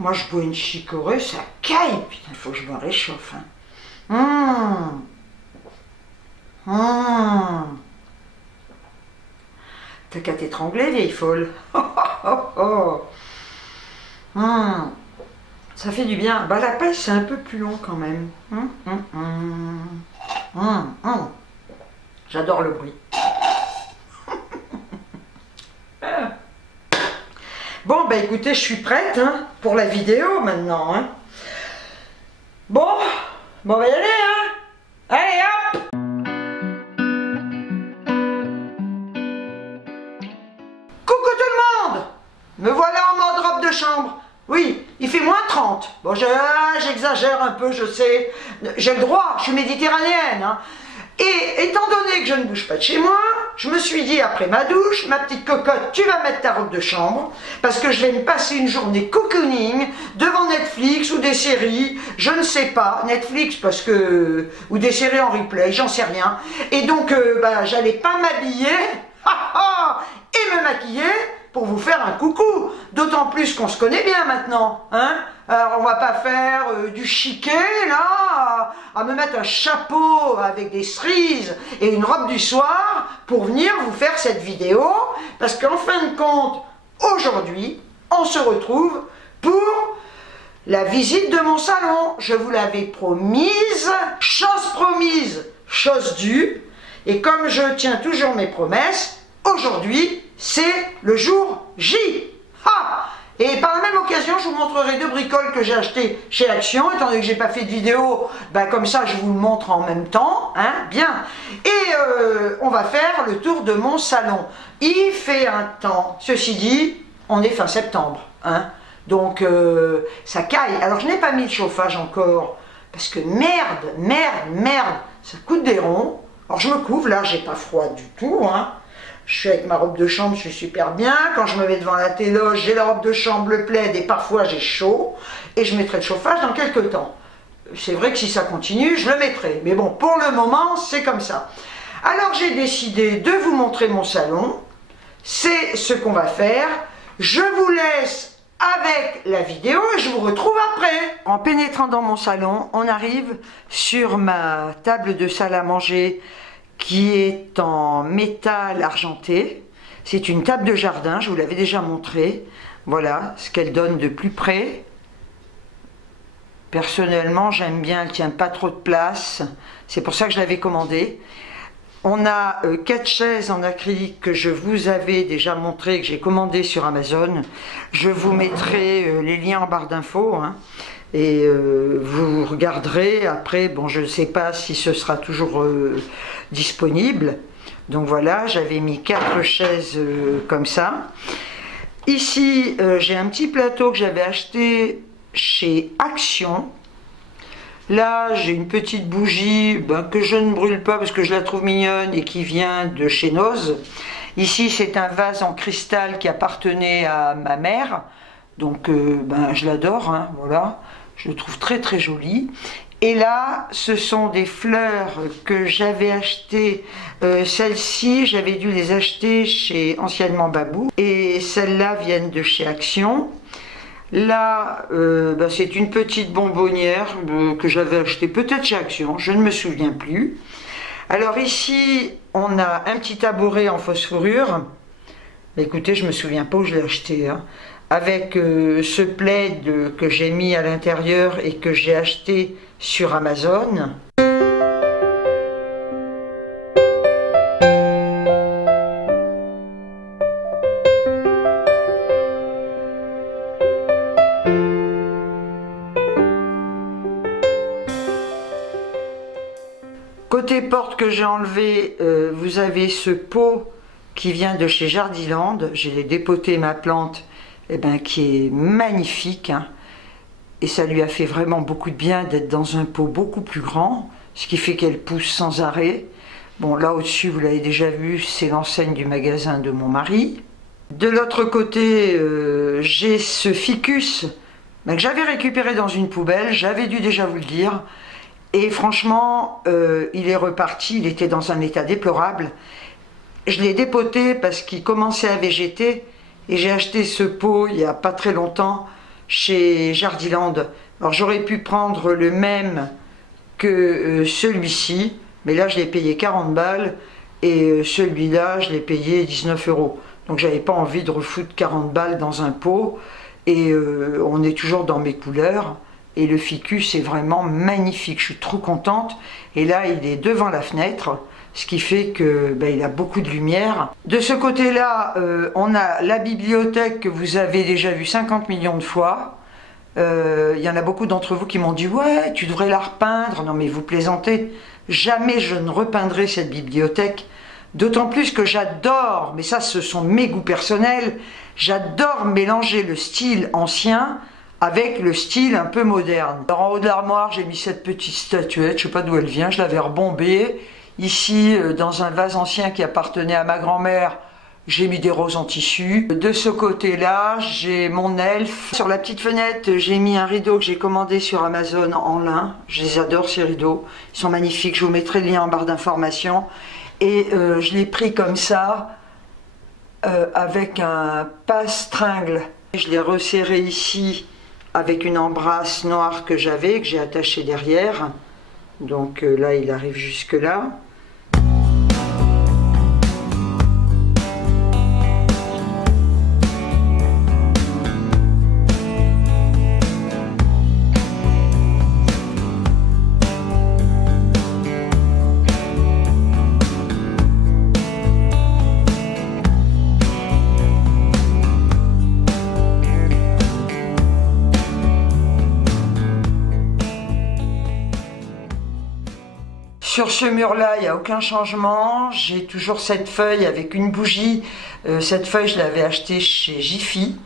Moi, je bois une chicorée, ça caille. Putain, il faut que je me réchauffe. Hein. T'as qu'à t'étrangler, vieille folle. Ça fait du bien. Bah, la pêche, c'est un peu plus long quand même. J'adore le bruit. Bon, bah écoutez, je suis prête hein, pour la vidéo maintenant. Hein. Bon, on va y aller. Hein. Allez, hop! Coucou tout le monde! Me voilà en mode robe de chambre. Oui, il fait moins 30. Bon, j'exagère un peu, je sais. J'ai le droit, je suis méditerranéenne. Hein. Et étant donné que je ne bouge pas de chez moi, je me suis dit après ma douche, ma petite cocotte, tu vas mettre ta robe de chambre, parce que je vais me passer une journée cocooning devant Netflix ou des séries, je ne sais pas, Netflix parce que ou des séries en replay, j'en sais rien. Et donc bah, j'allais pas m'habiller et me maquiller pour vous faire un coucou, d'autant plus qu'on se connaît bien maintenant, hein. Alors on va pas faire du chiquet là, à me mettre un chapeau avec des cerises et une robe du soir pour venir vous faire cette vidéo, parce qu'en fin de compte, aujourd'hui, on se retrouve pour la visite de mon salon. Je vous l'avais promise, chose due, et comme je tiens toujours mes promesses, aujourd'hui, c'est le jour J. Ha! Et par la même occasion, je vous montrerai deux bricoles que j'ai achetées chez Action, étant donné que j'ai pas fait de vidéo, ben comme ça je vous le montre en même temps, hein, bien. Et on va faire le tour de mon salon. Il fait un temps, ceci dit, on est fin septembre, hein, donc ça caille. Alors je n'ai pas mis de chauffage encore, parce que merde, ça coûte des ronds. Alors je me couvre, là j'ai pas froid du tout, hein. Je suis avec ma robe de chambre, je suis super bien. Quand je me mets devant la téloge, j'ai la robe de chambre, le plaid et parfois j'ai chaud. Et je mettrai le chauffage dans quelques temps. C'est vrai que si ça continue, je le mettrai. Mais bon, pour le moment, c'est comme ça. Alors j'ai décidé de vous montrer mon salon. C'est ce qu'on va faire. Je vous laisse avec la vidéo et je vous retrouve après. En pénétrant dans mon salon, on arrive sur ma table de salle à manger qui est en métal argenté. C'est une table de jardin, je vous l'avais déjà montré. Voilà ce qu'elle donne de plus près. Personnellement, j'aime bien, elle ne tient pas trop de place. C'est pour ça que je l'avais commandée. On a 4 chaises en acrylique que je vous avais déjà montré, que j'ai commandé sur Amazon. Je vous mettrai les liens en barre d'infos. Hein. Et vous regarderez après, bon je ne sais pas si ce sera toujours disponible. Donc voilà, j'avais mis 4 chaises comme ça. Ici j'ai un petit plateau que j'avais acheté chez Action. Là j'ai une petite bougie que je ne brûle pas parce que je la trouve mignonne et qui vient de chez Noz. Ici c'est un vase en cristal qui appartenait à ma mère. Donc je l'adore, hein, voilà. Je le trouve très très joli. Et là, ce sont des fleurs que j'avais achetées. Celles-ci, j'avais dû les acheter chez anciennement Babou. Et celles-là viennent de chez Action. Là, c'est une petite bonbonnière que j'avais achetée peut-être chez Action, je ne me souviens plus. Alors ici, on a un petit tabouret en phosphorure. Écoutez, je ne me souviens pas où je l'ai acheté. Hein. Avec ce plaid que j'ai mis à l'intérieur et que j'ai acheté sur Amazon. Côté porte que j'ai enlevé, vous avez ce pot qui vient de chez Jardiland. J'ai dépoté ma plante. Qui est magnifique, hein. Et ça lui a fait vraiment beaucoup de bien d'être dans un pot beaucoup plus grand, ce qui fait qu'elle pousse sans arrêt. Bon, là au-dessus, vous l'avez déjà vu, c'est l'enseigne du magasin de mon mari. De l'autre côté, j'ai ce ficus que j'avais récupéré dans une poubelle, j'avais dû déjà vous le dire, et franchement, il est reparti, il était dans un état déplorable. Je l'ai dépoté parce qu'il commençait à végéter, et j'ai acheté ce pot il n'y a pas très longtemps chez Jardiland. Alors j'aurais pu prendre le même que celui-ci, mais là je l'ai payé 40 balles et celui-là je l'ai payé 19 €. Donc j'avais pas envie de refoutre 40 balles dans un pot et on est toujours dans mes couleurs. Et le ficus est vraiment magnifique, je suis trop contente. Et là, il est devant la fenêtre, ce qui fait que il a beaucoup de lumière. De ce côté-là, on a la bibliothèque que vous avez déjà vue 50 millions de fois. Il y en a beaucoup d'entre vous qui m'ont dit « Ouais, tu devrais la repeindre ». Non mais vous plaisantez, jamais je ne repeindrai cette bibliothèque. D'autant plus que j'adore, mais ça ce sont mes goûts personnels, j'adore mélanger le style ancien avec le style un peu moderne. Alors, en haut de l'armoire, j'ai mis cette petite statuette, je ne sais pas d'où elle vient, je l'avais rebombée. Ici, dans un vase ancien qui appartenait à ma grand-mère, j'ai mis des roses en tissu. De ce côté-là, j'ai mon elfe. Sur la petite fenêtre, j'ai mis un rideau que j'ai commandé sur Amazon en lin. Je les adore ces rideaux, ils sont magnifiques, je vous mettrai le lien en barre d'informations. Et je l'ai pris comme ça, avec un passe-tringle. Je l'ai resserré ici, avec une embrasse noire que j'avais, que j'ai attachée derrière. Donc là, il arrive jusque là. Sur ce mur-là, il n'y a aucun changement. J'ai toujours cette feuille avec une bougie. Cette feuille, je l'avais achetée chez Jiffy.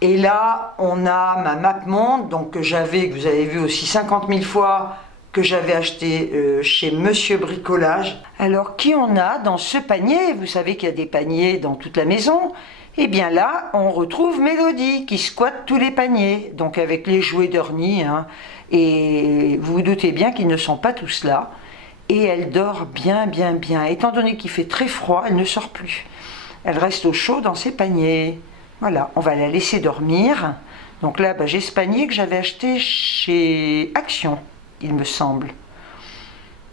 Et là, on a ma map monde, donc que vous avez vu aussi 50 000 fois, que j'avais acheté chez Monsieur Bricolage. Alors, qui on a dans ce panier? Vous savez qu'il y a des paniers dans toute la maison. Et bien là, on retrouve Mélodie qui squatte tous les paniers, donc avec les jouets d'Ernie. Hein. Et vous vous doutez bien qu'ils ne sont pas tous là. Et elle dort bien, bien, bien. Étant donné qu'il fait très froid, elle ne sort plus. Elle reste au chaud dans ses paniers. Voilà, on va la laisser dormir. Donc là, j'ai ce panier que j'avais acheté chez Action, il me semble.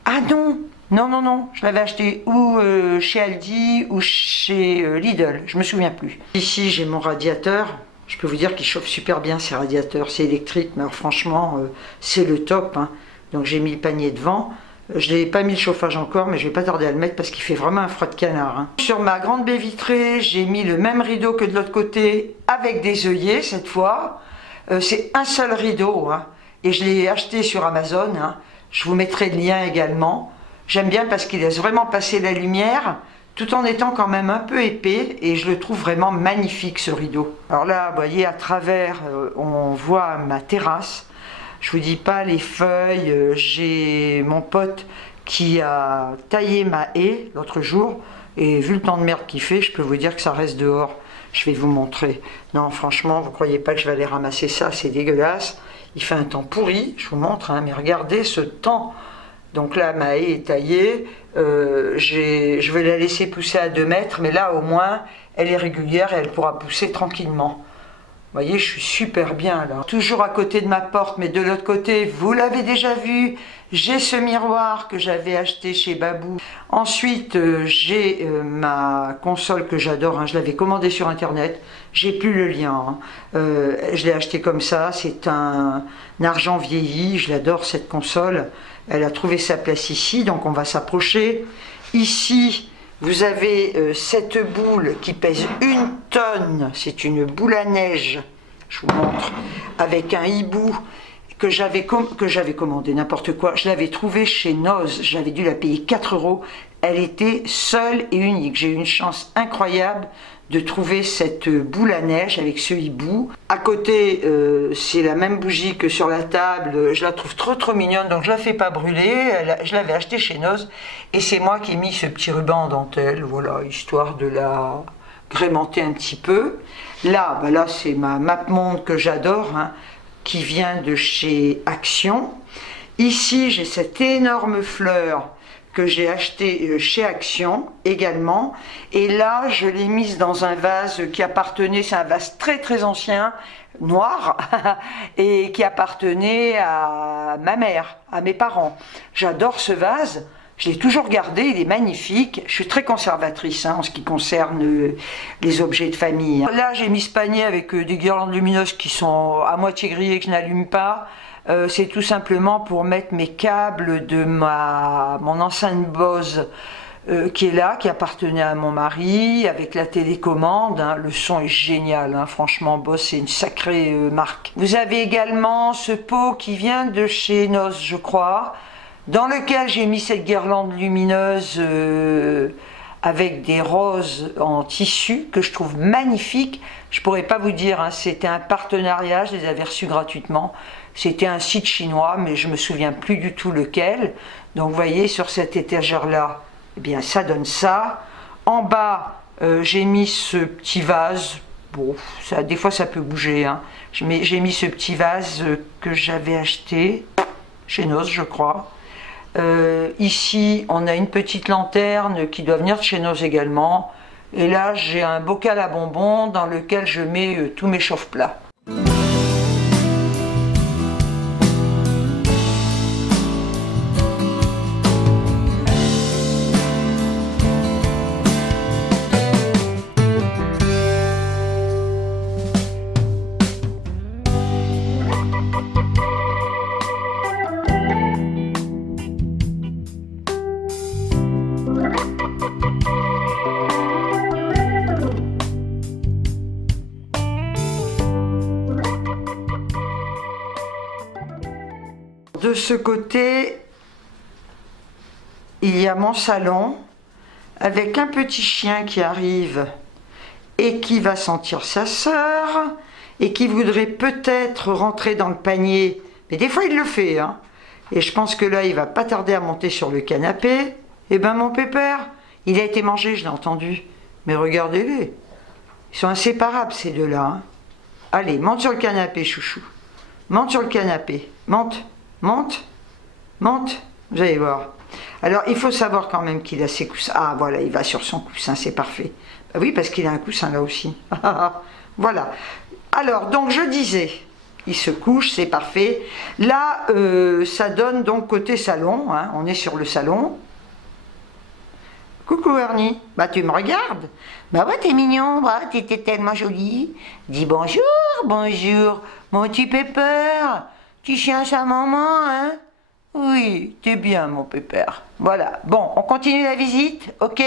Ah non, non, non, non, je l'avais acheté ou chez Aldi ou chez Lidl, je me souviens plus. Ici, j'ai mon radiateur. Je peux vous dire qu'il chauffe super bien ces radiateurs. C'est électrique, mais alors, franchement, c'est le top. Hein. Donc j'ai mis le panier devant. Je n'ai pas mis le chauffage encore, mais je ne vais pas tarder à le mettre parce qu'il fait vraiment un froid de canard. Hein. Sur ma grande baie vitrée, j'ai mis le même rideau que de l'autre côté, avec des œillets cette fois. C'est un seul rideau, hein, et je l'ai acheté sur Amazon. Hein. Je vous mettrai le lien également. J'aime bien parce qu'il laisse vraiment passer la lumière, tout en étant quand même un peu épais, et je le trouve vraiment magnifique ce rideau. Alors là, vous voyez, à travers, on voit ma terrasse. Je vous dis pas les feuilles, j'ai mon pote qui a taillé ma haie l'autre jour et vu le temps de merde qu'il fait, je peux vous dire que ça reste dehors. Je vais vous montrer. Non, franchement, vous croyez pas que je vais aller ramasser ça, c'est dégueulasse. Il fait un temps pourri, je vous montre, hein, mais regardez ce temps. Donc là, ma haie est taillée, je vais la laisser pousser à 2 mètres, mais là au moins, elle est régulière et elle pourra pousser tranquillement. Vous voyez, je suis super bien là. Toujours à côté de ma porte, mais de l'autre côté, vous l'avez déjà vu, j'ai ce miroir que j'avais acheté chez Babou. Ensuite, j'ai ma console que j'adore, hein, je l'avais commandée sur internet. J'ai plus le lien. Hein. Je l'ai acheté comme ça, c'est un argent vieilli, je l'adore cette console. Elle a trouvé sa place ici, donc on va s'approcher. Ici, vous avez cette boule qui pèse 1 tonne, c'est une boule à neige, je vous montre, avec un hibou que j'avais commandé, n'importe quoi. Je l'avais trouvée chez Noz, j'avais dû la payer 4 €. Elle était seule et unique. J'ai eu une chance incroyable de trouver cette boule à neige avec ce hibou. À côté, c'est la même bougie que sur la table. Je la trouve trop mignonne, donc je la fais pas brûler. Je l'avais achetée chez Noz et c'est moi qui ai mis ce petit ruban en dentelle, voilà, histoire de la grémenter un petit peu. Là, là c'est ma map monde que j'adore, hein, qui vient de chez Action. Ici, j'ai cette énorme fleur que j'ai acheté chez Action également. Et là, je l'ai mise dans un vase qui appartenait, c'est un vase très très ancien, noir, et qui appartenait à ma mère, à mes parents. J'adore ce vase. Je l'ai toujours gardé, il est magnifique. Je suis très conservatrice en ce qui concerne les objets de famille. Là, j'ai mis ce panier avec des guirlandes lumineuses qui sont à moitié grillées, que je n'allume pas. C'est tout simplement pour mettre mes câbles de mon enceinte Bose qui est là, qui appartenait à mon mari, avec la télécommande. Le son est génial, franchement, Bose, c'est une sacrée marque. Vous avez également ce pot qui vient de chez Noz, je crois, dans lequel j'ai mis cette guirlande lumineuse avec des roses en tissu que je trouve magnifique. Je pourrais pas vous dire, c'était un partenariat, je les avais reçus gratuitement. C'était un site chinois, mais je me souviens plus du tout lequel. Donc vous voyez, sur cette étagère-là, eh bien ça donne ça. En bas, j'ai mis ce petit vase. Bon, ça, des fois ça peut bouger. J'ai mis ce petit vase que j'avais acheté chez Noz, je crois. Ici, on a une petite lanterne qui doit venir de chez Noz également. Et là, j'ai un bocal à bonbons dans lequel je mets tous mes chauffe-plats. De ce côté, il y a mon salon avec un petit chien qui arrive et qui va sentir sa sœur et qui voudrait peut-être rentrer dans le panier. Mais des fois, il le fait. Et je pense que là, il va pas tarder à monter sur le canapé. Eh ben, mon pépère, il a été mangé, je l'ai entendu. Mais regardez-les. Ils sont inséparables, ces deux-là. Allez, monte sur le canapé, chouchou. Monte sur le canapé. Monte. Monte, monte, vous allez voir. Alors, il faut savoir quand même qu'il a ses coussins. Ah, voilà, il va sur son coussin, c'est parfait. Bah oui, parce qu'il a un coussin là aussi. Voilà. Alors, donc, je disais, il se couche, c'est parfait. Là, ça donne donc côté salon. On est sur le salon. Coucou Ernie, bah tu me regardes? Bah ouais, t'es mignon, bah t'étais tellement jolie. Dis bonjour, bonjour, mon petit pépère. Tu chien sa maman, Oui, t'es bien, mon pépère. Voilà. Bon, on continue la visite, ok?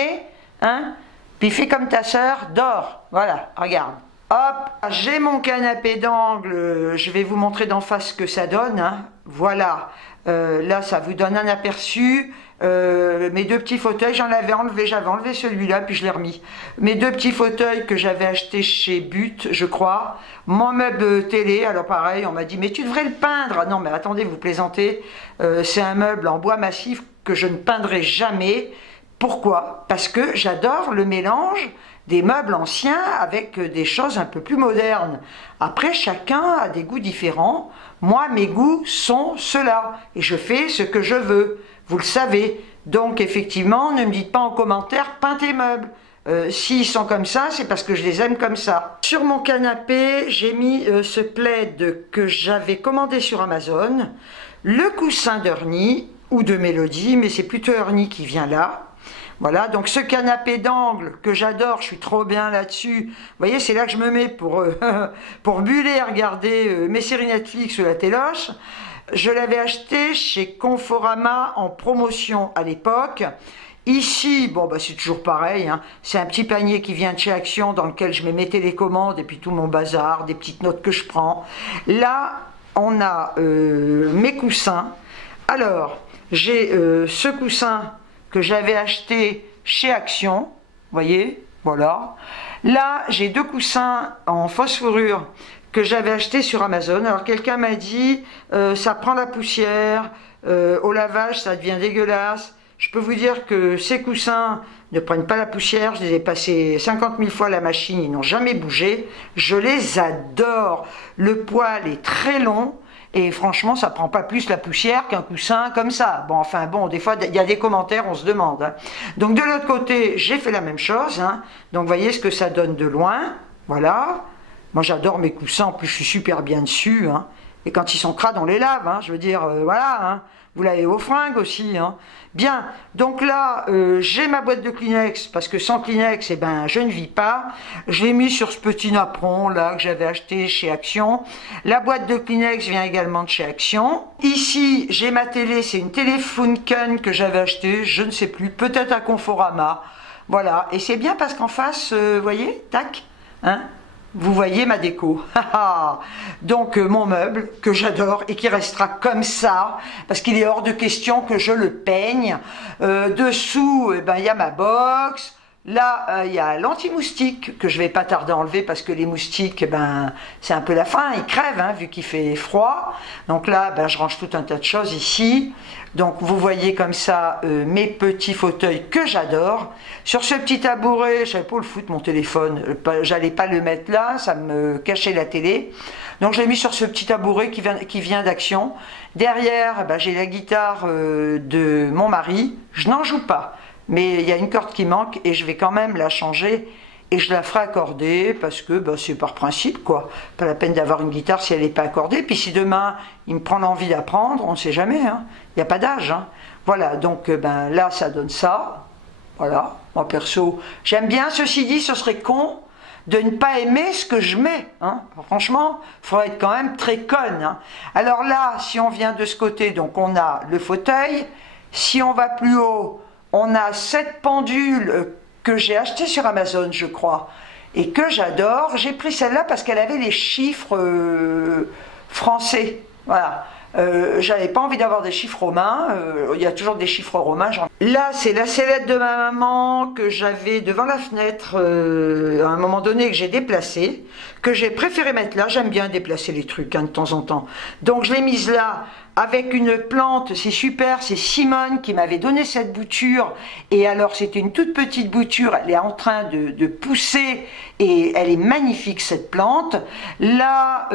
Puis fais comme ta sœur, dors. Voilà, regarde. Hop, j'ai mon canapé d'angle. Je vais vous montrer d'en face ce que ça donne. Voilà. Là, ça vous donne un aperçu. Mes deux petits fauteuils, j'avais enlevé celui-là, puis je l'ai remis. Mes deux petits fauteuils que j'avais achetés chez But, je crois. Mon meuble télé, alors pareil, on m'a dit, mais tu devrais le peindre. Ah non, mais attendez, vous plaisantez. C'est un meuble en bois massif que je ne peindrai jamais. Pourquoi? Parce que j'adore le mélange des meubles anciens avec des choses un peu plus modernes. Après, chacun a des goûts différents. Moi, mes goûts sont ceux-là. Et je fais ce que je veux. Vous le savez. Donc, effectivement, ne me dites pas en commentaire, peins tes meubles. S'ils sont comme ça, c'est parce que je les aime comme ça. Sur mon canapé, j'ai mis ce plaid que j'avais commandé sur Amazon. Le coussin d'Ernie, ou de Mélodie, mais c'est plutôt Ernie qui vient là. Voilà, donc ce canapé d'angle que j'adore, je suis trop bien là-dessus. Vous voyez, c'est là que je me mets pour, pour buller à regarder mes séries Netflix ou la téloche. Je l'avais acheté chez Conforama en promotion à l'époque. Ici, bon, bah, c'est toujours pareil, c'est un petit panier qui vient de chez Action dans lequel je mets mes télécommandes et puis tout mon bazar, des petites notes que je prends. Là, on a mes coussins. Alors, j'ai ce coussin que j'avais acheté chez Action, vous voyez, voilà. Là, j'ai deux coussins en fausse fourrure que j'avais acheté sur Amazon. Alors, quelqu'un m'a dit, ça prend la poussière, au lavage, ça devient dégueulasse. Je peux vous dire que ces coussins ne prennent pas la poussière. Je les ai passés 50 000 fois à la machine, ils n'ont jamais bougé. Je les adore. Le poil est très long. Et franchement, ça prend pas plus la poussière qu'un coussin comme ça. Bon, enfin bon, des fois, il y a des commentaires, on se demande. Hein. Donc de l'autre côté, j'ai fait la même chose. Hein. Donc voyez ce que ça donne de loin. Voilà. Moi, j'adore mes coussins. En plus, je suis super bien dessus. Hein. Et quand ils sont crades, on les lave. Hein. Je veux dire, voilà. Hein. Vous l'avez aux fringues aussi. Hein. Bien. Donc là, j'ai ma boîte de Kleenex. Parce que sans Kleenex, eh ben, je ne vis pas. Je l'ai mis sur ce petit napperon là que j'avais acheté chez Action. La boîte de Kleenex vient également de chez Action. Ici, j'ai ma télé. C'est une télé Funken que j'avais achetée. Je ne sais plus. Peut-être à Conforama. Voilà. Et c'est bien parce qu'en face, vous voyez, tac, hein. Vous voyez ma déco. Donc mon meuble que j'adore et qui restera comme ça parce qu'il est hors de question que je le peigne. Dessous, eh ben, il y a ma box. Là, il y a l'anti-moustique que je vais pas tarder à enlever parce que les moustiques, eh ben, c'est un peu la fin, ils crèvent hein, vu qu'il fait froid. Donc là, ben, je range tout un tas de choses ici. Donc vous voyez comme ça mes petits fauteuils que j'adore. Sur ce petit tabouret, je savais pas où le foutre mon téléphone, j'allais pas le mettre là, ça me cachait la télé. Donc je l'ai mis sur ce petit tabouret qui vient d'Action. Derrière, ben, j'ai la guitare de mon mari, je n'en joue pas. Mais il y a une corde qui manque et je vais quand même la changer et je la ferai accorder parce que bah, c'est par principe quoi. Pas la peine d'avoir une guitare si elle n'est pas accordée. Puis si demain il me prend l'envie d'apprendre, on ne sait jamais. Hein. Il n'y a pas d'âge. Hein. Voilà, donc ben, là ça donne ça. Voilà, moi perso, j'aime bien. Ceci dit, ce serait con de ne pas aimer ce que je mets. Hein. Franchement, il faudrait être quand même très conne. Hein. Alors là, si on vient de ce côté, donc on a le fauteuil. Si on va plus haut, on a cette pendule que j'ai achetée sur Amazon, je crois, et que j'adore. J'ai pris celle-là parce qu'elle avait les chiffres français. Voilà. J'avais pas envie d'avoir des chiffres romains. Il y a toujours des chiffres romains. Là, c'est la sellette de ma maman que j'avais devant la fenêtre à un moment donné que j'ai déplacée, que j'ai préféré mettre là. J'aime bien déplacer les trucs hein, de temps en temps. Donc je l'ai mise là. Avec une plante, c'est super, c'est Simone qui m'avait donné cette bouture, et alors c'était une toute petite bouture, elle est en train de pousser, et elle est magnifique cette plante. Là,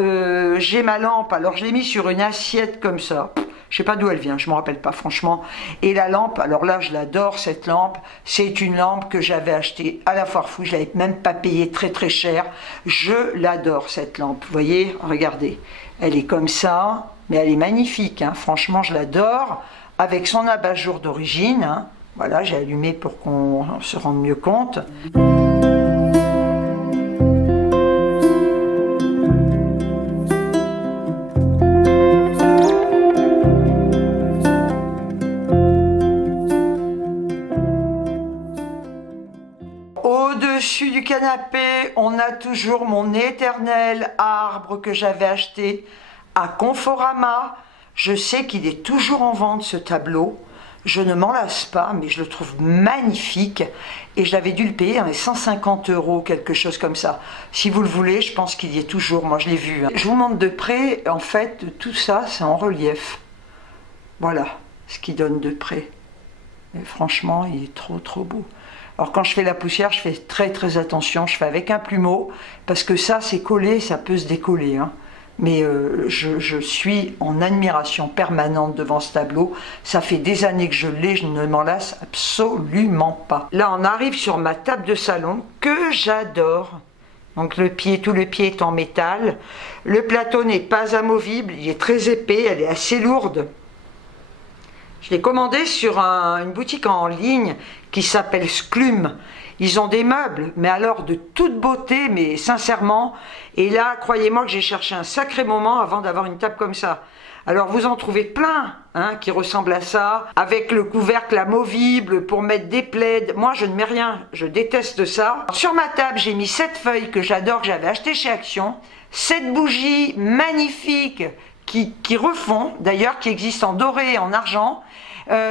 j'ai ma lampe, alors je l'ai mis sur une assiette comme ça, je sais pas d'où elle vient, je me rappelle pas franchement, et la lampe, alors là je l'adore cette lampe, c'est une lampe que j'avais achetée à la foire fouille, je l'avais même pas payée très très cher, je l'adore cette lampe, vous voyez, regardez, elle est comme ça, mais elle est magnifique, hein. Franchement je l'adore, avec son abat-jour d'origine, hein. Voilà, j'ai allumé pour qu'on se rende mieux compte. Au-dessus du canapé, on a toujours mon éternel arbre que j'avais acheté à Conforama. Je sais qu'il est toujours en vente ce tableau. Je ne m'en lasse pas, mais je le trouve magnifique. Et j'avais dû le payer 150 €, quelque chose comme ça. Si vous le voulez, je pense qu'il y est toujours. Moi, je l'ai vu. Hein. Je vous montre de près. En fait, tout ça, c'est en relief. Voilà ce qu'il donne de près. Et franchement, il est trop, trop beau. Alors quand je fais la poussière, je fais très, très attention. Je fais avec un plumeau, parce que ça, c'est collé, ça peut se décoller. Hein. Mais je suis en admiration permanente devant ce tableau. Ça fait des années que je l'ai, je ne m'en lasse absolument pas. Là, on arrive sur ma table de salon que j'adore. Donc le pied, tout le pied est en métal. Le plateau n'est pas amovible, il est très épais, elle est assez lourde. Je l'ai commandé sur une boutique en ligne qui s'appelle Sclum. Ils ont des meubles, mais alors de toute beauté, mais sincèrement. Et là, croyez-moi que j'ai cherché un sacré moment avant d'avoir une table comme ça. Alors vous en trouvez plein hein, qui ressemblent à ça, avec le couvercle amovible pour mettre des plaids. Moi, je ne mets rien, je déteste ça. Alors, sur ma table, j'ai mis 7 feuilles que j'adore, que j'avais achetées chez Action. 7 bougies magnifiques qui refont, d'ailleurs, qui existent en doré et en argent.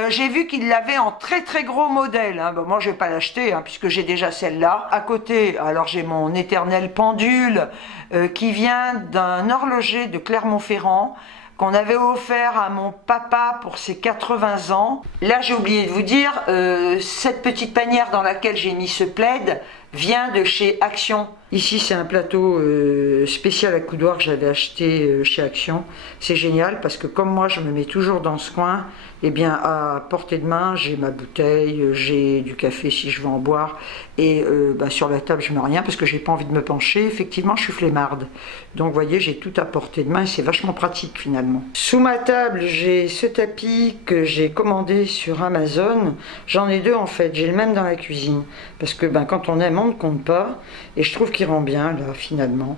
J'ai vu qu'il l'avait en très très gros modèle. Hein. Bon, moi je vais pas l'acheter hein, puisque j'ai déjà celle-là. À côté, alors j'ai mon éternel pendule qui vient d'un horloger de Clermont-Ferrand. qu'on avait offert à mon papa pour ses 80 ans. Là, j'ai oublié de vous dire, cette petite panière dans laquelle j'ai mis ce plaid vient de chez Action. Ici, c'est un plateau spécial à coudoir que j'avais acheté chez Action. C'est génial parce que comme moi, je me mets toujours dans ce coin, eh bien, à portée de main, j'ai ma bouteille, j'ai du café si je veux en boire. Et sur la table, je mets rien parce que j'ai pas envie de me pencher. Effectivement, je suis flemmarde. Donc, vous voyez, j'ai tout à portée de main et c'est vachement pratique finalement. Sous ma table, j'ai ce tapis que j'ai commandé sur Amazon. J'en ai deux en fait. J'ai le même dans la cuisine. Parce que quand on aime, on ne compte pas. Et je trouve qu'il rend bien là finalement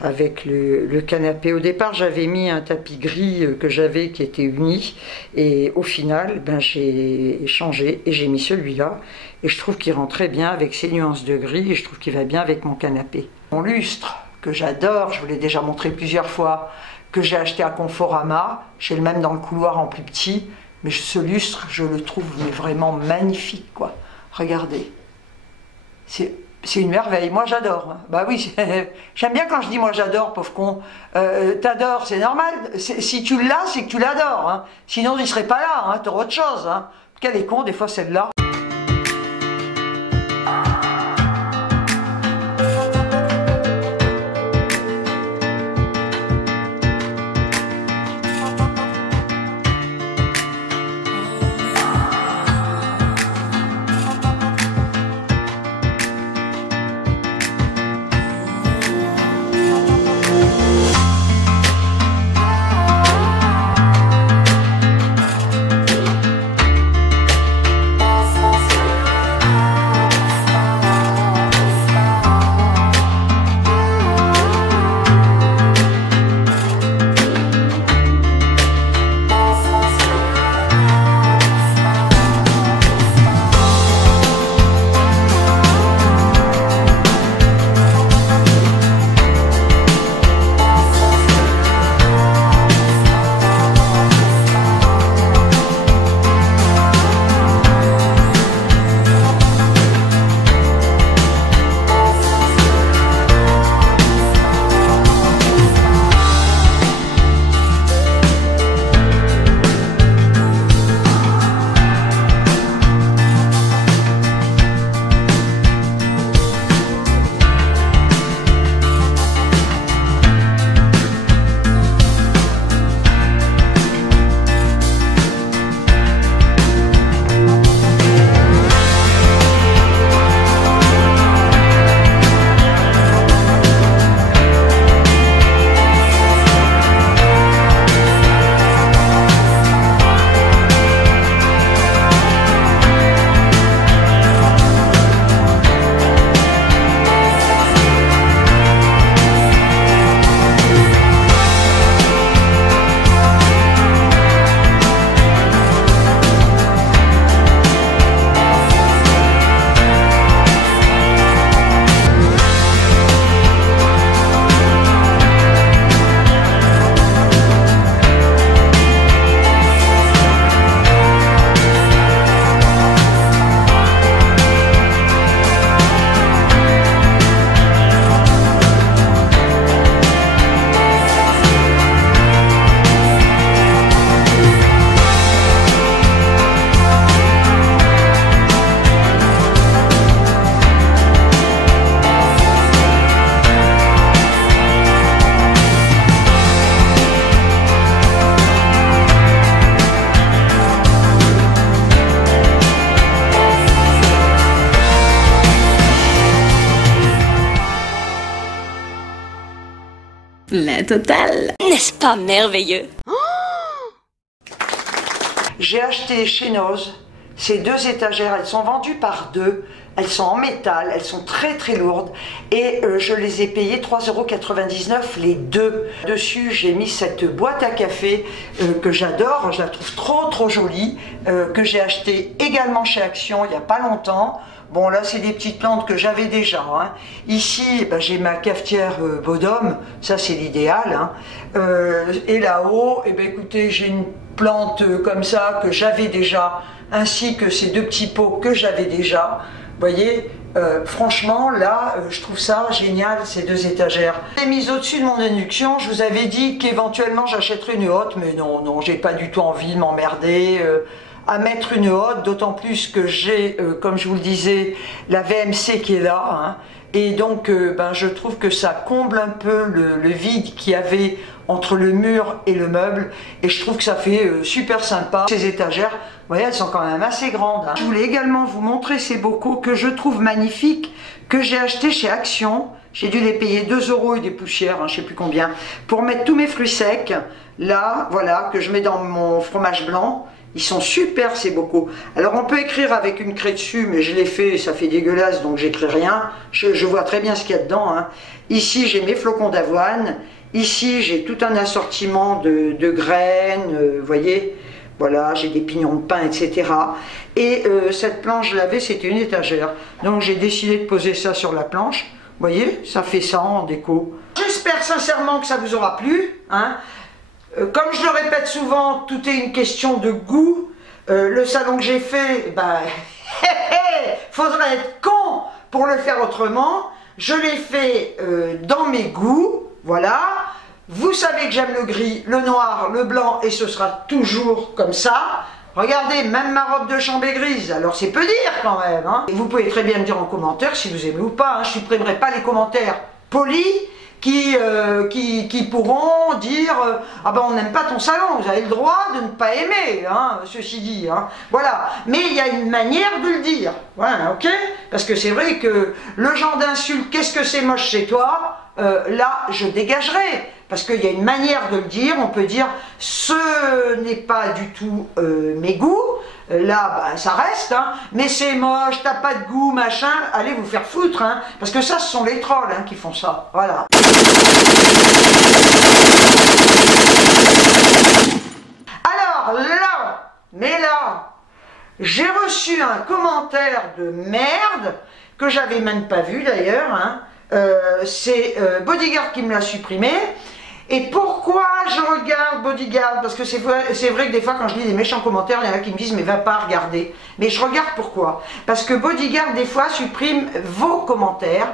avec le canapé. Au départ, j'avais mis un tapis gris que j'avais qui était uni. Et au final, j'ai changé et j'ai mis celui-là. Et je trouve qu'il rend très bien avec ses nuances de gris. Et je trouve qu'il va bien avec mon canapé. Mon lustre, que j'adore, je vous l'ai déjà montré plusieurs fois, que j'ai acheté à Conforama, j'ai le même dans le couloir en plus petit, mais ce lustre, je le trouve vraiment magnifique, quoi. Regardez, c'est une merveille, moi j'adore. Bah oui, j'aime bien quand je dis moi j'adore, pauvre con. T'adores, c'est normal, si tu l'as, c'est que tu l'adores, hein. Sinon il serait pas là, hein. T'auras autre chose. Hein. Quel est con, des fois celle-là. La totale. N'est-ce pas merveilleux? J'ai acheté chez Noz ces deux étagères, elles sont vendues par deux, elles sont en métal, elles sont très très lourdes et je les ai payées 3,99 € les deux. Dessus j'ai mis cette boîte à café que j'adore, je la trouve trop jolie, que j'ai acheté également chez Action il n'y a pas longtemps. Bon là c'est des petites plantes que j'avais déjà. Hein. Ici j'ai ma cafetière Bodum, ça c'est l'idéal. Hein. Et là-haut, écoutez, j'ai une plante comme ça que j'avais déjà, ainsi que ces deux petits pots que j'avais déjà. Vous voyez, Franchement, là, je trouve ça génial, ces deux étagères. J'ai mis au-dessus de mon induction, je vous avais dit qu'éventuellement j'achèterais une haute, mais non, non, j'ai pas du tout envie de m'emmerder à mettre une haute, d'autant plus que j'ai, comme je vous le disais, la VMC qui est là, hein, et donc je trouve que ça comble un peu le vide qu'il y avait entre le mur et le meuble, et je trouve que ça fait super sympa. Ces étagères, vous voyez, elles sont quand même assez grandes, hein. Je voulais également vous montrer ces bocaux que je trouve magnifiques, que j'ai achetés chez Action. J'ai dû les payer 2 € et des poussières, hein, je ne sais plus combien, pour mettre tous mes fruits secs, là, voilà, que je mets dans mon fromage blanc. Ils sont super ces bocaux. Alors on peut écrire avec une craie dessus, mais je l'ai fait, ça fait dégueulasse, donc j'écris rien. Je vois très bien ce qu'il y a dedans, hein. Ici j'ai mes flocons d'avoine. Ici j'ai tout un assortiment de graines, vous voyez. Voilà, j'ai des pignons de pain, etc. Et cette planche lavée, c'était une étagère. Donc j'ai décidé de poser ça sur la planche. Vous voyez, ça fait ça en déco. J'espère sincèrement que ça vous aura plu, hein. Comme je le répète souvent, tout est une question de goût. Le salon que j'ai fait, faudrait être con pour le faire autrement. Je l'ai fait dans mes goûts, voilà. Vous savez que j'aime le gris, le noir, le blanc, et ce sera toujours comme ça. Regardez, même ma robe de chambre est grise, alors c'est peu dire quand même, hein. Et vous pouvez très bien me dire en commentaire si vous aimez ou pas, hein. Je ne supprimerai pas les commentaires polis qui pourront dire ah ben on n'aime pas ton salon, vous avez le droit de ne pas aimer, hein, ceci dit, hein. Voilà, mais il y a une manière de le dire, voilà, ok, parce que c'est vrai que le genre d'insulte, qu'est-ce que c'est moche chez toi, là je dégagerai, parce qu'il y a une manière de le dire. On peut dire ce n'est pas du tout mes goûts, là ça reste, hein, mais c'est moche, t'as pas de goût, machin, allez vous faire foutre, hein, parce que ça ce sont les trolls, hein, qui font ça, voilà. Alors là, mais là, j'ai reçu un commentaire de merde, que j'avais même pas vu d'ailleurs, hein. C'est Bodyguard qui me l'a supprimé. Et pourquoi je regarde Bodyguard? Parce que c'est vrai que des fois quand je lis des méchants commentaires, il y en a qui me disent mais va pas regarder. Mais je regarde pourquoi? Parce que Bodyguard des fois supprime vos commentaires.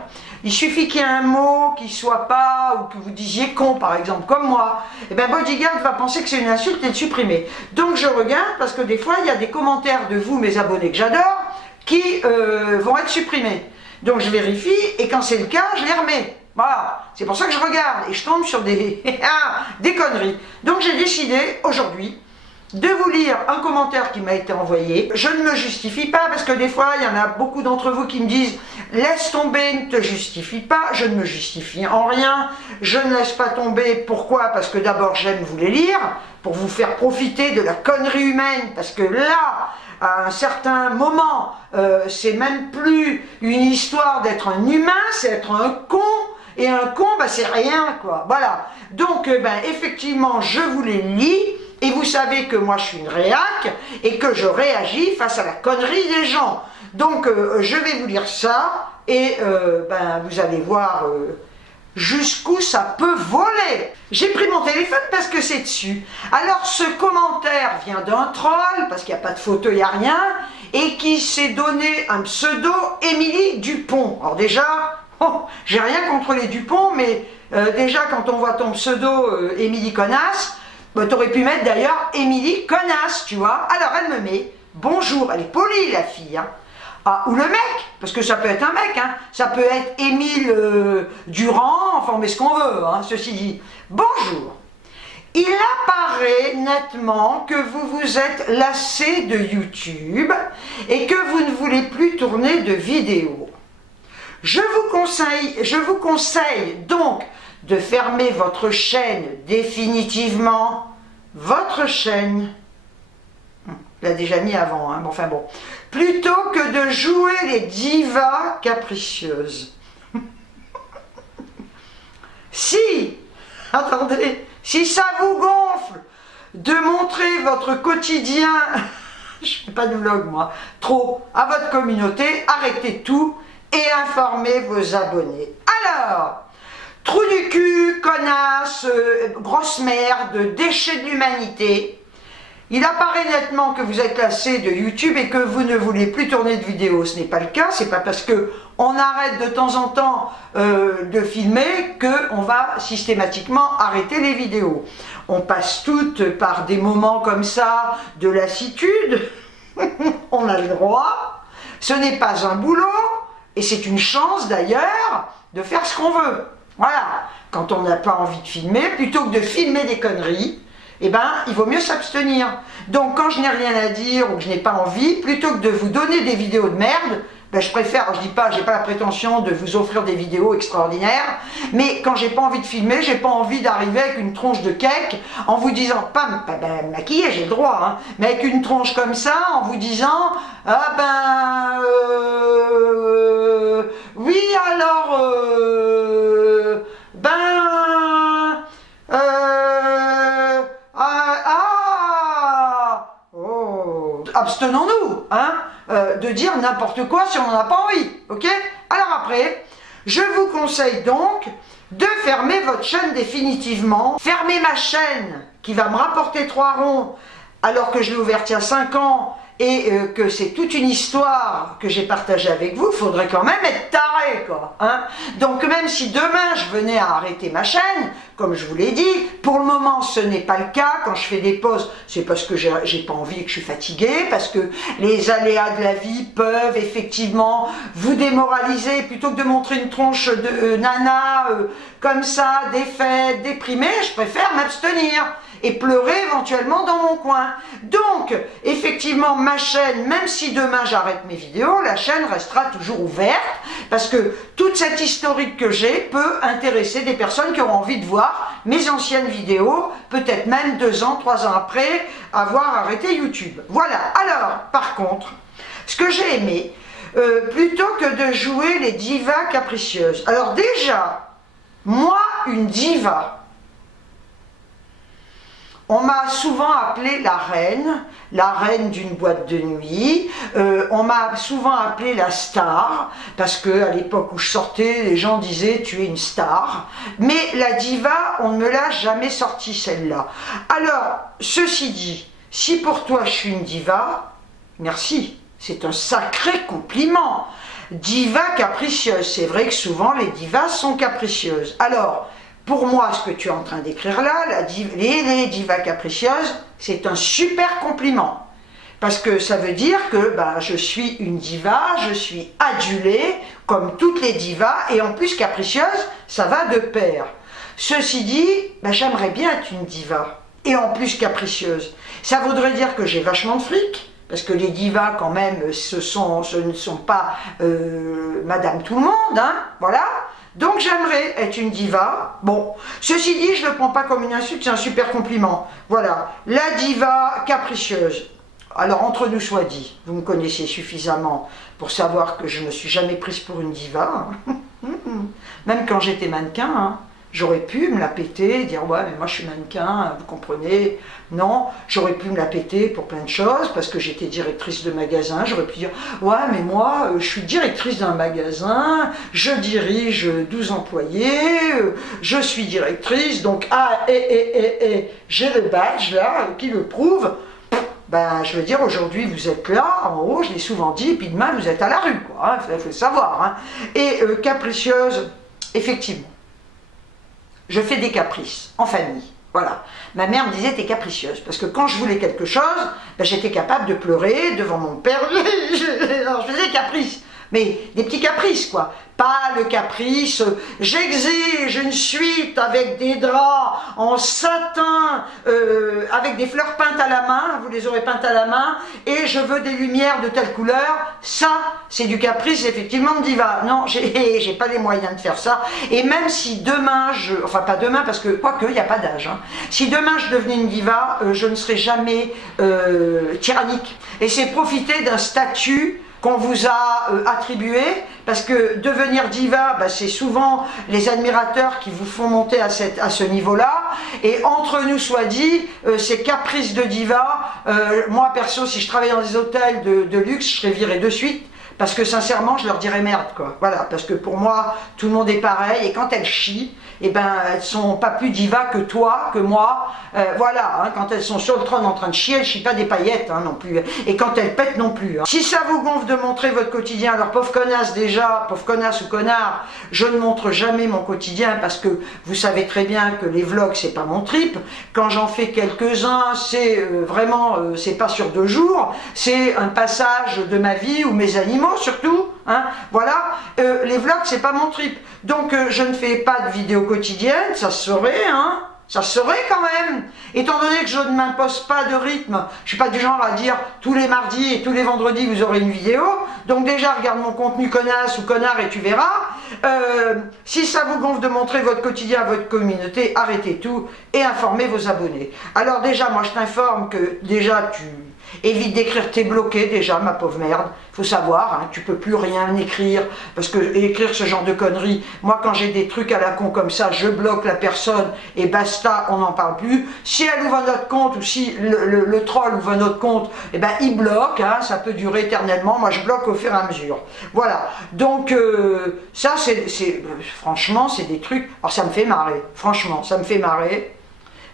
Il suffit qu'il y ait un mot qui soit pas, ou que vous disiez con par exemple, comme moi. Et bien Bodyguard va penser que c'est une insulte et le supprimer. Donc je regarde parce que des fois il y a des commentaires de vous, mes abonnés que j'adore, qui vont être supprimés. Donc je vérifie et quand c'est le cas, je les remets. Voilà, c'est pour ça que je regarde et je tombe sur des conneries. Donc j'ai décidé aujourd'hui de vous lire un commentaire qui m'a été envoyé. Je ne me justifie pas parce que des fois il y en a beaucoup d'entre vous qui me disent laisse tomber, ne te justifie pas. Je ne me justifie en rien, je ne laisse pas tomber. Pourquoi? Parce que d'abord j'aime vous les lire pour vous faire profiter de la connerie humaine, parce que là à un certain moment, c'est même plus une histoire d'être un humain, c'est être un con. Et un con, c'est rien, quoi. Voilà. Donc, effectivement, je vous les lis. Et vous savez que moi, je suis une réac. Et que je réagis face à la connerie des gens. Donc, je vais vous lire ça. Et, vous allez voir jusqu'où ça peut voler. J'ai pris mon téléphone parce que c'est dessus. Alors, ce commentaire vient d'un troll, parce qu'il n'y a pas de photo, il n'y a rien. Et qui s'est donné un pseudo Émilie Dupont. Alors déjà... Oh, j'ai rien contre les Dupont, mais déjà quand on voit ton pseudo Émilie Connasse, t'aurais pu mettre d'ailleurs Émilie Connasse, tu vois. Alors elle me met bonjour, elle est polie la fille, hein. Ah, ou le mec, parce que ça peut être un mec, hein. Ça peut être Émile Durand, enfin on met ce qu'on veut, hein, ceci dit. Bonjour. Il apparaît nettement que vous vous êtes lassé de YouTube et que vous ne voulez plus tourner de vidéos. Je vous conseille donc de fermer votre chaîne définitivement. Votre chaîne. Je l'ai déjà mis avant, hein, enfin bon. Plutôt que de jouer les divas capricieuses. Si, attendez, si ça vous gonfle de montrer votre quotidien, je fais pas de vlog moi, trop, à votre communauté, arrêtez tout et informez vos abonnés. Alors, trou du cul, connasse, grosse merde, déchet de l'humanité, Il apparaît nettement que vous êtes lassé de YouTube et que vous ne voulez plus tourner de vidéos. Ce n'est pas le cas, c'est pas parce que on arrête de temps en temps de filmer qu'on va systématiquement arrêter les vidéos. On passe toutes par des moments comme ça de lassitude, on a le droit, ce n'est pas un boulot, et c'est une chance d'ailleurs de faire ce qu'on veut. Voilà, quand on n'a pas envie de filmer, plutôt que de filmer des conneries, eh ben, il vaut mieux s'abstenir. Donc quand je n'ai rien à dire ou que je n'ai pas envie, plutôt que de vous donner des vidéos de merde, ben, je préfère, je dis pas, j'ai pas la prétention de vous offrir des vidéos extraordinaires, mais quand j'ai pas envie de filmer, j'ai pas envie d'arriver avec une tronche de cake en vous disant, pas maquillée, j'ai le droit, hein, mais avec une tronche comme ça, en vous disant, ah ben, oui alors, abstenons-nous, hein, de dire n'importe quoi si on n'en a pas envie, ok? Alors après, je vous conseille donc de fermer votre chaîne définitivement. Fermer ma chaîne qui va me rapporter 3 ronds alors que je l'ai ouverte il y a 5 ans et que c'est toute une histoire que j'ai partagée avec vous, il faudrait quand même être taré, quoi, hein. Donc même si demain je venais à arrêter ma chaîne, comme je vous l'ai dit, pour le moment ce n'est pas le cas. Quand je fais des pauses, c'est parce que j'ai pas envie et que je suis fatiguée, parce que les aléas de la vie peuvent effectivement vous démoraliser. Plutôt que de montrer une tronche de nana comme ça, défaite, déprimée, je préfère m'abstenir et pleurer éventuellement dans mon coin. Donc, effectivement, ma chaîne, même si demain j'arrête mes vidéos, la chaîne restera toujours ouverte, parce que toute cette historique que j'ai peut intéresser des personnes qui auront envie de voir mes anciennes vidéos, peut-être même 2 ans, 3 ans après avoir arrêté YouTube. Voilà. Alors, par contre, ce que j'ai aimé, plutôt que de jouer les divas capricieuses. Alors déjà, moi, une diva, on m'a souvent appelée la reine d'une boîte de nuit, on m'a souvent appelée la star, parce que à l'époque où je sortais, les gens disaient tu es une star, mais la diva, on ne me l'a jamais sortie celle-là. Alors, ceci dit, si pour toi je suis une diva, merci, c'est un sacré compliment. Diva capricieuse, c'est vrai que souvent les divas sont capricieuses. Alors, pour moi, ce que tu es en train d'écrire là, les divas capricieuses, c'est un super compliment. Parce que ça veut dire que je suis une diva, je suis adulée, comme toutes les divas, et en plus capricieuse, ça va de pair. Ceci dit, j'aimerais bien être une diva, et en plus capricieuse. Ça voudrait dire que j'ai vachement de fric, parce que les divas, quand même, ce ne sont pas Madame Tout-le-Monde, hein, voilà. Donc j'aimerais être une diva. Bon, ceci dit, je ne le prends pas comme une insulte, c'est un super compliment. Voilà, la diva capricieuse. Alors entre nous soit dit, vous me connaissez suffisamment pour savoir que je ne me suis jamais prise pour une diva. Même quand j'étais mannequin, hein. J'aurais pu me la péter, dire ouais mais moi je suis mannequin, vous comprenez. Non, j'aurais pu me la péter pour plein de choses, parce que j'étais directrice de magasin, j'aurais pu dire ouais mais moi je suis directrice d'un magasin, je dirige 12 employés, je suis directrice, donc j'ai le badge là qui le prouve. Je veux dire, aujourd'hui vous êtes là, en haut, je l'ai souvent dit, et puis demain vous êtes à la rue, quoi, hein, faut le savoir. Hein. Et capricieuse, effectivement. Je fais des caprices, en famille, voilà. Ma mère me disait, t'es capricieuse, parce que quand je voulais quelque chose, j'étais capable de pleurer devant mon père. Alors, je faisais des caprices, mais des petits caprices, quoi. Pas le caprice, j'exige une suite avec des draps en satin, avec des fleurs peintes à la main, vous les aurez peintes à la main, et je veux des lumières de telle couleur. Ça, c'est du caprice, effectivement, de diva. Non, j'ai pas les moyens de faire ça. Et même si demain, enfin pas demain, parce que, quoique, il n'y a pas d'âge, hein. Si demain je devenais une diva, je ne serais jamais tyrannique. Et c'est profiter d'un statut qu'on vous a attribué, parce que devenir diva, c'est souvent les admirateurs qui vous font monter à ce niveau-là, et entre nous soit dit, ces caprices de diva, moi perso, si je travaillais dans des hôtels de luxe, je serais virée de suite, parce que sincèrement, je leur dirais merde, quoi. Voilà, parce que pour moi, tout le monde est pareil, et quand elles chient, eh ben, elles sont pas plus divas que toi, que moi, voilà, hein, quand elles sont sur le trône en train de chier, elles chient pas des paillettes, hein, non plus, et quand elles pètent non plus. Hein. Si ça vous gonfle de montrer votre quotidien, alors pauvre connasse déjà, pauvre connasse ou connard, je ne montre jamais mon quotidien, parce que vous savez très bien que les vlogs, c'est pas mon trip. Quand j'en fais quelques-uns, c'est vraiment, c'est pas sur 2 jours, c'est un passage de ma vie, ou mes animaux surtout, hein, voilà, les vlogs, c'est pas mon trip. Donc je ne fais pas de vidéos quotidiennes, ça se saurait, hein, ça se saurait quand même. Étant donné que je ne m'impose pas de rythme, je suis pas du genre à dire tous les mardis et tous les vendredis vous aurez une vidéo, donc déjà regarde mon contenu connasse ou connard et tu verras. Si ça vous gonfle de montrer votre quotidien à votre communauté, arrêtez tout et informez vos abonnés. Alors déjà, moi je t'informe que déjà tu évite d'écrire, t'es bloqué déjà, ma pauvre merde. Faut savoir, hein, tu peux plus rien écrire, parce que écrire ce genre de conneries, moi quand j'ai des trucs à la con comme ça, je bloque la personne et basta, on n'en parle plus. Si elle ouvre un autre compte, ou si le troll ouvre un autre compte, eh ben il bloque, hein, ça peut durer éternellement, moi je bloque au fur et à mesure. Voilà, donc ça c'est franchement c'est des trucs, alors ça me fait marrer, franchement, ça me fait marrer.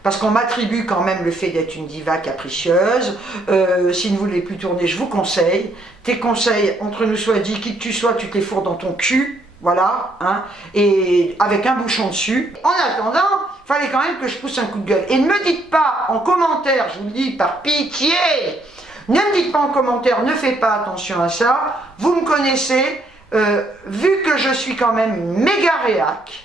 Parce qu'on m'attribue quand même le fait d'être une diva capricieuse. Si vous ne voulez plus tourner, je vous conseille. Tes conseils, entre nous soit dit, qui que tu sois, tu te les fourres dans ton cul. Voilà, hein, et avec un bouchon dessus. En attendant, il fallait quand même que je pousse un coup de gueule. Et ne me dites pas en commentaire, je vous le dis par pitié, ne me dites pas en commentaire, ne faites pas attention à ça. Vous me connaissez, vu que je suis quand même une méga réac,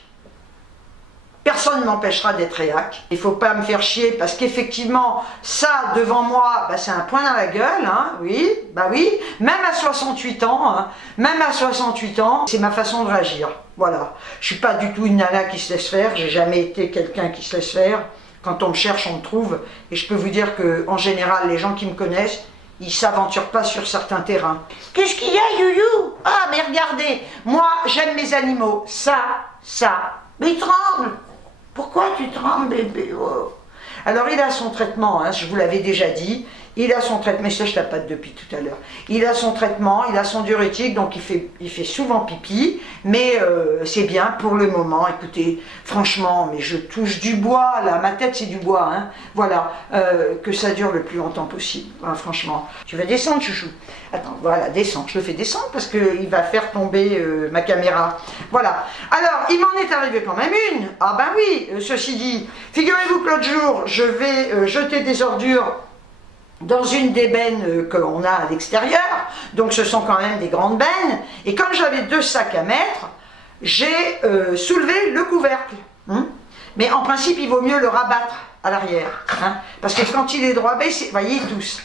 personne ne m'empêchera d'être réac. Il ne faut pas me faire chier parce qu'effectivement, ça, devant moi, bah, c'est un poing dans la gueule, hein, oui, bah oui. Même à 68 ans, hein, même à 68 ans, c'est ma façon de réagir. Voilà. Je ne suis pas du tout une nana qui se laisse faire. J'ai jamais été quelqu'un qui se laisse faire. Quand on me cherche, on me trouve. Et je peux vous dire qu'en général, les gens qui me connaissent, ils ne s'aventurent pas sur certains terrains. Qu'est-ce qu'il y a, Youyou? Ah, mais regardez, moi, j'aime mes animaux. Ça. Mais il tremble. Pourquoi tu trembles, bébé? Oh. Alors, il a son traitement, hein, je vous l'avais déjà dit. Il a son traitement, mais ça, je tapote depuis tout à l'heure. Il a son traitement, il a son diurétique, donc il fait souvent pipi. Mais c'est bien pour le moment. Écoutez, franchement, mais je touche du bois, là. Ma tête, c'est du bois, hein. Voilà. Que ça dure le plus longtemps possible, hein, franchement. Tu vas descendre, chouchou? Attends, voilà, descends. Je le fais descendre parce qu'il va faire tomber ma caméra. Voilà. Alors, il m'en est arrivé quand même une. Ah ben oui, ceci dit, figurez-vous que l'autre jour, je vais jeter des ordures dans une des bennes qu'on a à l'extérieur. Donc, ce sont quand même des grandes bennes. Et comme j'avais 2 sacs à mettre, j'ai soulevé le couvercle. Hein. Mais en principe, il vaut mieux le rabattre à l'arrière. Hein, parce que quand il est droit baissé, vous voyez, il tousse.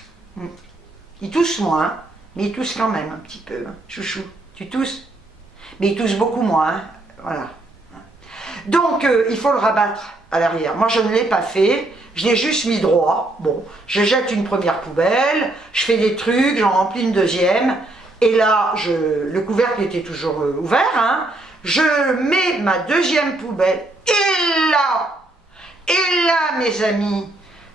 Il tousse moins. Mais il tousse quand même un petit peu, hein. Chouchou, tu tousses? Mais il tousse beaucoup moins, hein. Voilà. Donc, il faut le rabattre à l'arrière. Moi, je ne l'ai pas fait, je l'ai juste mis droit. Bon, je jette une première poubelle, je fais des trucs, j'en remplis une deuxième, et là, le couvercle était toujours ouvert, hein. Je mets ma deuxième poubelle, et là, mes amis,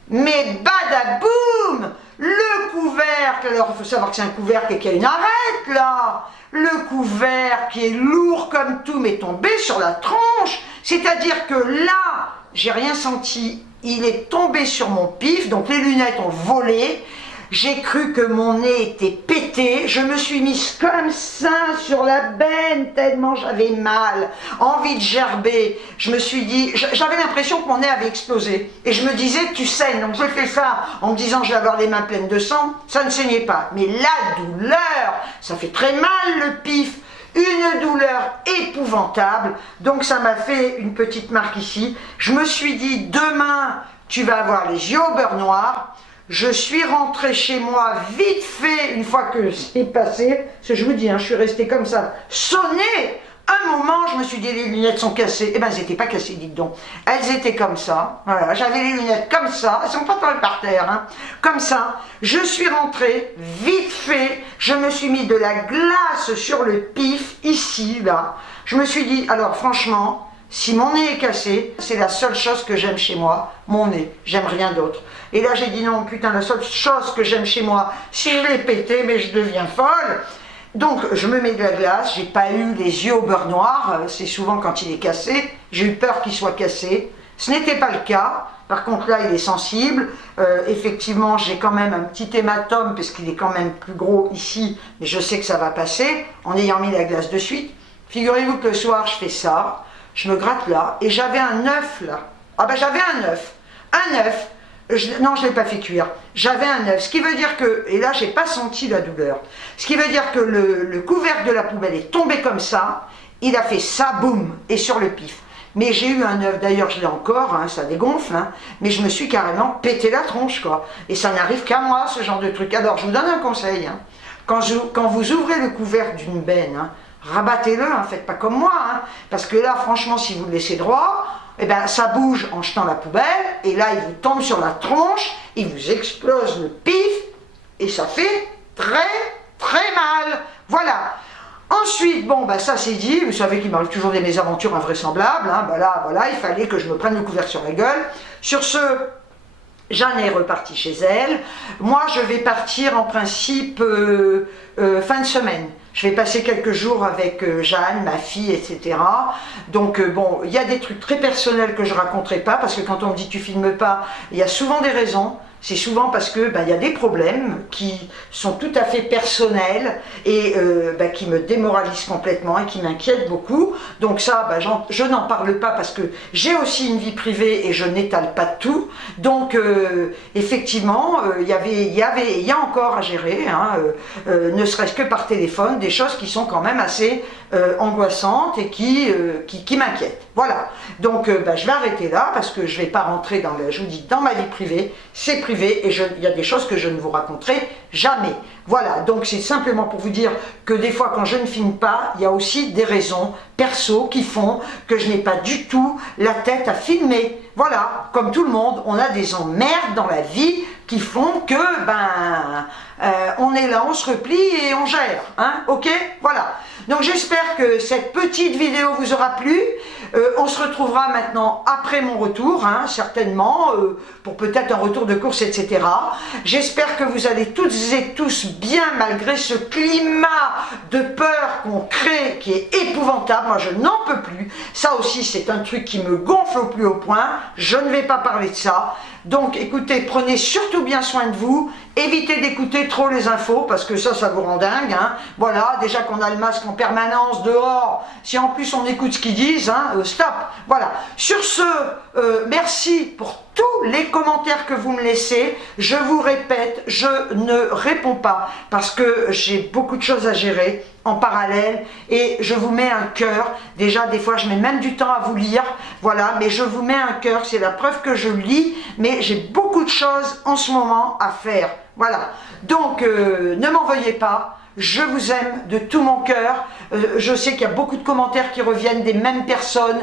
mais badaboum! Le couvercle, alors il faut savoir que c'est un couvercle et qu'il y a une arête là. Le couvercle qui est lourd comme tout m'est tombé sur la tronche. C'est-à-dire que là, j'ai rien senti. Il est tombé sur mon pif, donc les lunettes ont volé. J'ai cru que mon nez était pété. Je me suis mise comme ça sur la benne tellement j'avais mal, envie de gerber. Je me suis dit, j'avais l'impression que mon nez avait explosé. Et je me disais, tu saignes. Donc je fais ça en me disant, je vais avoir les mains pleines de sang. Ça ne saignait pas. Mais la douleur, ça fait très mal le pif. Une douleur épouvantable. Donc ça m'a fait une petite marque ici. Je me suis dit, demain, tu vas avoir les yeux au beurre noir. Je suis rentrée chez moi vite fait, une fois que c'est passé, parce que je vous dis, hein, je suis restée comme ça, sonnée. Un moment, je me suis dit, les lunettes sont cassées. Eh bien, elles n'étaient pas cassées, dites donc. Elles étaient comme ça. Voilà, j'avais les lunettes comme ça. Elles sont pas tombées par terre, hein. Comme ça. Je suis rentrée, vite fait. Je me suis mis de la glace sur le pif, ici, là. Je me suis dit, alors franchement, si mon nez est cassé, c'est la seule chose que j'aime chez moi, mon nez. J'aime rien d'autre. Et là, j'ai dit non, putain, la seule chose que j'aime chez moi, si je l'ai pété, mais je deviens folle. Donc je me mets de la glace, j'ai pas eu les yeux au beurre noir, c'est souvent quand il est cassé, j'ai eu peur qu'il soit cassé, ce n'était pas le cas, par contre là il est sensible, effectivement j'ai quand même un petit hématome parce qu'il est quand même plus gros ici, mais je sais que ça va passer en ayant mis la glace de suite. Figurez-vous que le soir je fais ça, je me gratte là, et j'avais un œuf là, ah ben j'avais un œuf, non, je ne l'ai pas fait cuire. J'avais un œuf, ce qui veut dire que, et là, j'ai pas senti la douleur. Ce qui veut dire que le couvercle de la poubelle est tombé comme ça, il a fait ça, boum, et sur le pif. Mais j'ai eu un œuf, d'ailleurs, je l'ai encore, hein, ça dégonfle, hein, mais je me suis carrément pété la tronche, quoi. Et ça n'arrive qu'à moi, ce genre de truc. Alors, je vous donne un conseil, hein. Quand vous ouvrez le couvercle d'une benne, hein, rabattez-le, hein, faites pas comme moi, hein, parce que là, franchement, si vous le laissez droit, eh ben, ça bouge en jetant la poubelle, et là, il vous tombe sur la tronche, il vous explose le pif, et ça fait très, très mal. Voilà. Ensuite, bon, ben, ça c'est dit, vous savez qu'il m'arrive toujours des mésaventures invraisemblables, hein, voilà, il fallait que je me prenne le couvercle sur la gueule. Sur ce, Jeanne est repartie chez elle. Moi, je vais partir en principe fin de semaine. Je vais passer quelques jours avec Jeanne, ma fille, etc. Donc bon, il y a des trucs très personnels que je raconterai pas, parce que quand on me dit tu filmes pas, il y a souvent des raisons. C'est souvent parce que il y a des problèmes qui sont tout à fait personnels et qui me démoralisent complètement et qui m'inquiètent beaucoup. Donc ça, je n'en parle pas parce que j'ai aussi une vie privée et je n'étale pas tout. Donc effectivement, il y a encore à gérer, hein, ne serait-ce que par téléphone, des choses qui sont quand même assez angoissantes et qui m'inquiètent. Voilà. Donc je vais arrêter là parce que je ne vais pas rentrer dans ma vie privée. C'est privé et il y a des choses que je ne vous raconterai jamais. Voilà, donc c'est simplement pour vous dire que des fois quand je ne filme pas, il y a aussi des raisons perso qui font que je n'ai pas du tout la tête à filmer. Voilà, comme tout le monde, on a des emmerdes dans la vie qui font que on est là, on se replie et on gère, hein, ok, voilà. Donc j'espère que cette petite vidéo vous aura plu. On se retrouvera maintenant après mon retour, hein, certainement, pour peut-être un retour de course, etc. J'espère que vous allez toutes et tous bien, malgré ce climat de peur qu'on crée, qui est épouvantable. Moi, je n'en peux plus. Ça aussi, c'est un truc qui me gonfle au plus haut point. Je ne vais pas parler de ça. Donc, écoutez, prenez surtout bien soin de vous. Évitez d'écouter trop les infos, parce que ça vous rend dingue, hein. Voilà, déjà qu'on a le masque en permanence dehors, si en plus on écoute ce qu'ils disent, hein, stop. Voilà. Sur ce, merci pour tous les commentaires que vous me laissez. Je vous répète, je ne réponds pas, parce que j'ai beaucoup de choses à gérer en parallèle, et je vous mets un cœur. Déjà, des fois, je mets même du temps à vous lire, voilà, mais je vous mets un cœur, c'est la preuve que je lis, mais j'ai beaucoup de choses en ce moment à faire. Voilà, donc ne m'en veuillez pas, je vous aime de tout mon cœur. Je sais qu'il y a beaucoup de commentaires qui reviennent des mêmes personnes.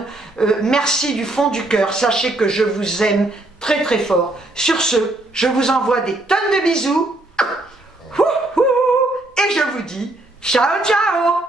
Merci du fond du cœur, sachez que je vous aime très très fort. Sur ce, je vous envoie des tonnes de bisous, et je vous dis ciao ciao.